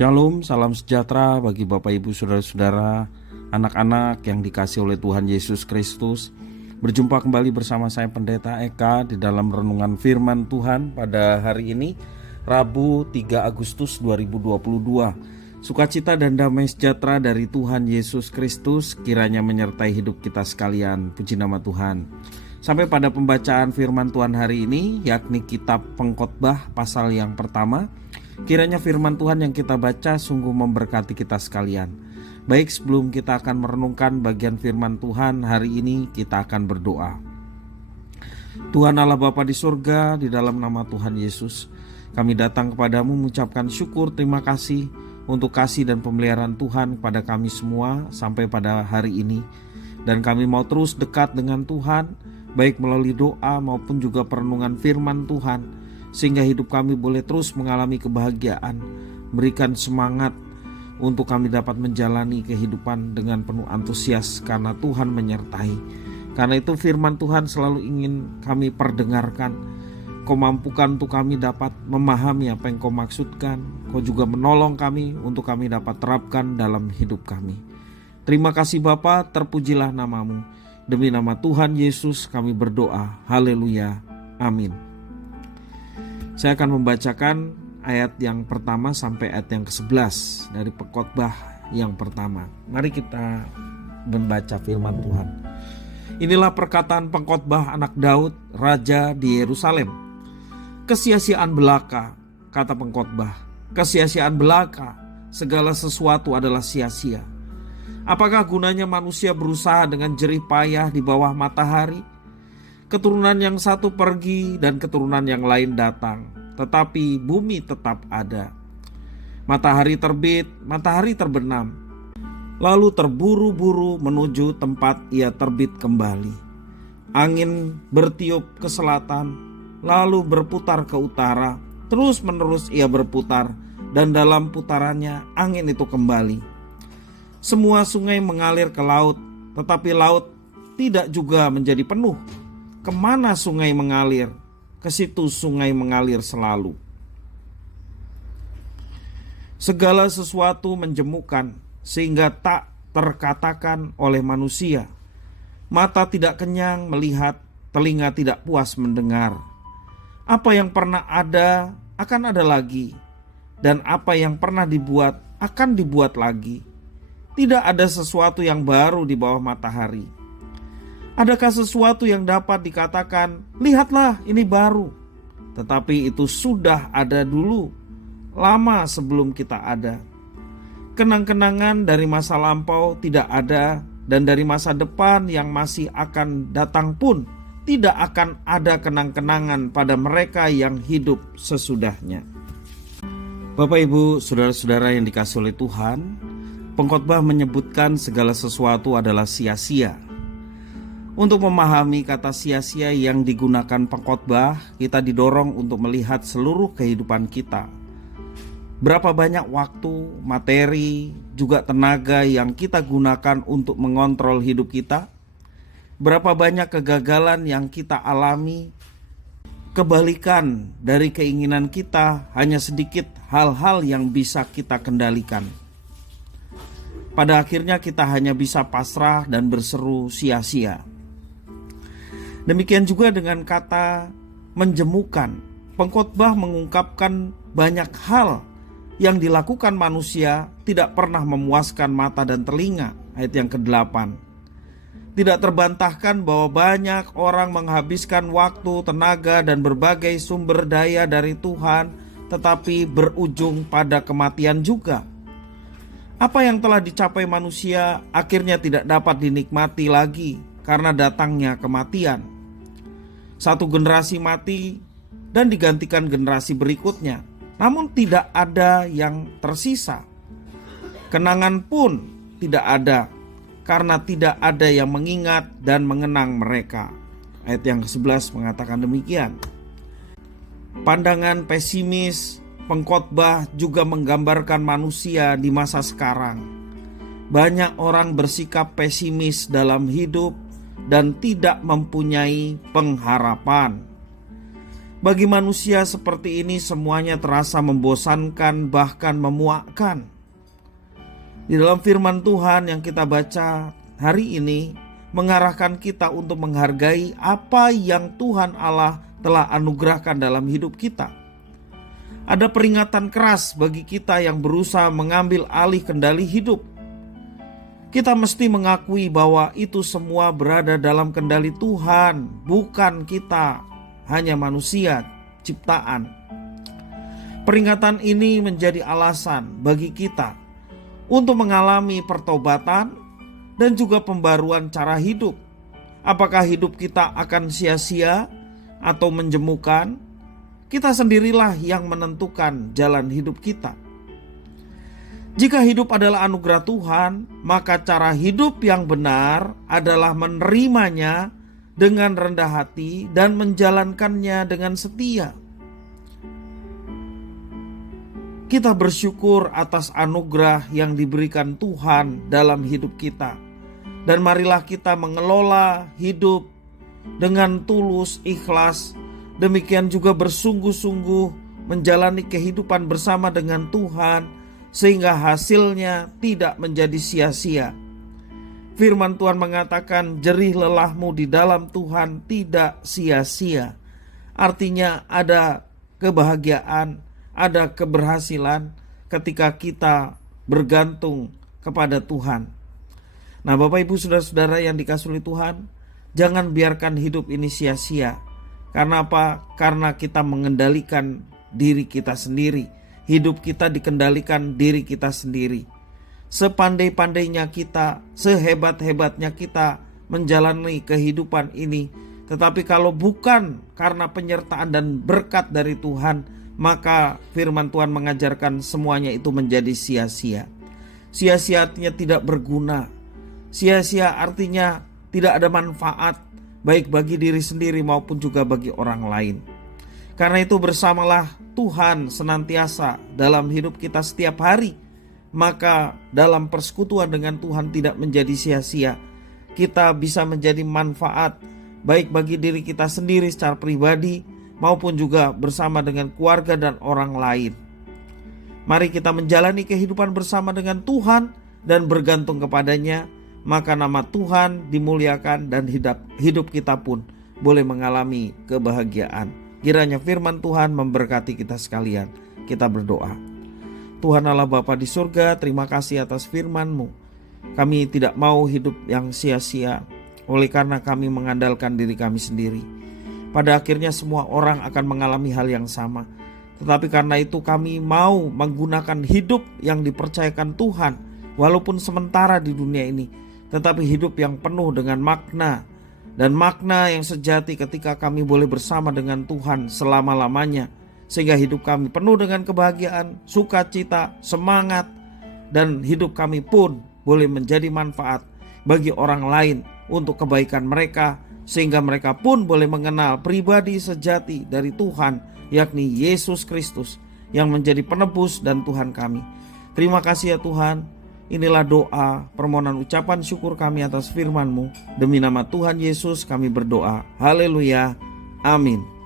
Shalom, salam sejahtera bagi Bapak Ibu Saudara-saudara, anak-anak yang dikasihi oleh Tuhan Yesus Kristus. Berjumpa kembali bersama saya Pendeta Eka di dalam renungan firman Tuhan pada hari ini, Rabu 3 Agustus 2022. Sukacita dan damai sejahtera dari Tuhan Yesus Kristus kiranya menyertai hidup kita sekalian. Puji nama Tuhan. Sampai pada pembacaan firman Tuhan hari ini, yakni kitab Pengkhotbah pasal yang pertama. Kiranya firman Tuhan yang kita baca sungguh memberkati kita sekalian. Baik, sebelum kita akan merenungkan bagian firman Tuhan hari ini, kita akan berdoa. Tuhan Allah Bapa di surga, di dalam nama Tuhan Yesus, kami datang kepadamu mengucapkan syukur, terima kasih untuk kasih dan pemeliharaan Tuhan kepada kami semua sampai pada hari ini. Dan kami mau terus dekat dengan Tuhan, baik melalui doa maupun juga perenungan firman Tuhan, sehingga hidup kami boleh terus mengalami kebahagiaan, berikan semangat untuk kami dapat menjalani kehidupan dengan penuh antusias karena Tuhan menyertai. Karena itu firman Tuhan selalu ingin kami perdengarkan. Kau mampukan untuk kami dapat memahami apa yang Kau maksudkan. Kau juga menolong kami untuk kami dapat terapkan dalam hidup kami. Terima kasih Bapa, terpujilah namamu. Demi nama Tuhan Yesus kami berdoa. Haleluya. Amin. Saya akan membacakan ayat yang pertama sampai ayat yang ke-11 dari Pengkhotbah yang pertama. Mari kita membaca firman Tuhan. Inilah perkataan pengkhotbah anak Daud, raja di Yerusalem. Kesia-siaan belaka, kata pengkhotbah. Kesia-siaan belaka, segala sesuatu adalah sia-sia. Apakah gunanya manusia berusaha dengan jerih payah di bawah matahari? Keturunan yang satu pergi dan keturunan yang lain datang, tetapi bumi tetap ada. Matahari terbit, matahari terbenam, lalu terburu-buru menuju tempat ia terbit kembali. Angin bertiup ke selatan, lalu berputar ke utara, terus-menerus ia berputar, dan dalam putarannya angin itu kembali. Semua sungai mengalir ke laut, tetapi laut tidak juga menjadi penuh. Kemana sungai mengalir, ke situ sungai mengalir selalu. Segala sesuatu menjemukan sehingga tak terkatakan oleh manusia. Mata tidak kenyang melihat, telinga tidak puas mendengar. Apa yang pernah ada akan ada lagi, dan apa yang pernah dibuat akan dibuat lagi. Tidak ada sesuatu yang baru di bawah matahari. Adakah sesuatu yang dapat dikatakan, lihatlah ini baru, tetapi itu sudah ada dulu, lama sebelum kita ada. Kenang-kenangan dari masa lampau tidak ada, dan dari masa depan yang masih akan datang pun tidak akan ada kenang-kenangan pada mereka yang hidup sesudahnya. Bapak Ibu, saudara-saudara yang dikasihi oleh Tuhan, pengkhotbah menyebutkan segala sesuatu adalah sia-sia. Untuk memahami kata sia-sia yang digunakan pengkhotbah, kita didorong untuk melihat seluruh kehidupan kita. Berapa banyak waktu, materi, juga tenaga yang kita gunakan untuk mengontrol hidup kita? Berapa banyak kegagalan yang kita alami? Kebalikan dari keinginan kita, hanya sedikit hal-hal yang bisa kita kendalikan. Pada akhirnya kita hanya bisa pasrah dan berseru sia-sia. Demikian juga dengan kata menjemukan. Pengkhotbah mengungkapkan banyak hal yang dilakukan manusia tidak pernah memuaskan mata dan telinga. Ayat yang ke-8. Tidak terbantahkan bahwa banyak orang menghabiskan waktu, tenaga, dan berbagai sumber daya dari Tuhan, tetapi berujung pada kematian juga. Apa yang telah dicapai manusia akhirnya tidak dapat dinikmati lagi karena datangnya kematian. Satu generasi mati dan digantikan generasi berikutnya, namun tidak ada yang tersisa. Kenangan pun tidak ada, karena tidak ada yang mengingat dan mengenang mereka. Ayat yang ke-11 mengatakan demikian. Pandangan pesimis pengkhotbah juga menggambarkan manusia di masa sekarang. banyak orang bersikap pesimis dalam hidup dan tidak mempunyai pengharapan. Bagi manusia seperti ini semuanya terasa membosankan, bahkan memuakkan. Di dalam firman Tuhan yang kita baca hari ini mengarahkan kita untuk menghargai apa yang Tuhan Allah telah anugerahkan dalam hidup kita. Ada peringatan keras bagi kita yang berusaha mengambil alih kendali hidup. Kita mesti mengakui bahwa itu semua berada dalam kendali Tuhan, bukan kita, hanya manusia ciptaan. Peringatan ini menjadi alasan bagi kita untuk mengalami pertobatan dan juga pembaruan cara hidup. Apakah hidup kita akan sia-sia atau menjemukan? Kita sendirilah yang menentukan jalan hidup kita. Jika hidup adalah anugerah Tuhan, maka cara hidup yang benar adalah menerimanya dengan rendah hati dan menjalankannya dengan setia. Kita bersyukur atas anugerah yang diberikan Tuhan dalam hidup kita. Dan marilah kita mengelola hidup dengan tulus, ikhlas, demikian juga bersungguh-sungguh menjalani kehidupan bersama dengan Tuhan, sehingga hasilnya tidak menjadi sia-sia. Firman Tuhan mengatakan, jerih lelahmu di dalam Tuhan tidak sia-sia. Artinya ada kebahagiaan, ada keberhasilan ketika kita bergantung kepada Tuhan. Nah, Bapak Ibu Saudara-saudara yang dikasihi oleh Tuhan, jangan biarkan hidup ini sia-sia. Karena apa? Karena kita mengendalikan diri kita sendiri. Hidup kita dikendalikan diri kita sendiri. Sepandai-pandainya kita, sehebat-hebatnya kita menjalani kehidupan ini, tetapi kalau bukan karena penyertaan dan berkat dari Tuhan, maka firman Tuhan mengajarkan semuanya itu menjadi sia-sia. Sia-sia artinya tidak berguna. Sia-sia artinya tidak ada manfaat, baik bagi diri sendiri maupun juga bagi orang lain. Karena itu bersamalah Tuhan senantiasa dalam hidup kita setiap hari. Maka dalam persekutuan dengan Tuhan tidak menjadi sia-sia. Kita bisa menjadi manfaat baik bagi diri kita sendiri secara pribadi maupun juga bersama dengan keluarga dan orang lain. Mari kita menjalani kehidupan bersama dengan Tuhan dan bergantung kepadanya. Maka nama Tuhan dimuliakan dan hidup kita pun boleh mengalami kebahagiaan. Kiranya firman Tuhan memberkati kita sekalian. Kita berdoa. Tuhan Allah Bapa di surga, terima kasih atas firman-Mu. Kami tidak mau hidup yang sia-sia oleh karena kami mengandalkan diri kami sendiri. Pada akhirnya semua orang akan mengalami hal yang sama. Tetapi karena itu kami mau menggunakan hidup yang dipercayakan Tuhan, walaupun sementara di dunia ini, tetapi hidup yang penuh dengan makna, dan makna yang sejati ketika kami boleh bersama dengan Tuhan selama-lamanya, sehingga hidup kami penuh dengan kebahagiaan, sukacita, semangat, dan hidup kami pun boleh menjadi manfaat bagi orang lain untuk kebaikan mereka, sehingga mereka pun boleh mengenal pribadi sejati dari Tuhan, yakni Yesus Kristus yang menjadi penebus dan Tuhan kami. Terima kasih ya Tuhan. Inilah doa, permohonan ucapan syukur kami atas firman-Mu. Demi nama Tuhan Yesus kami berdoa. Haleluya. Amin.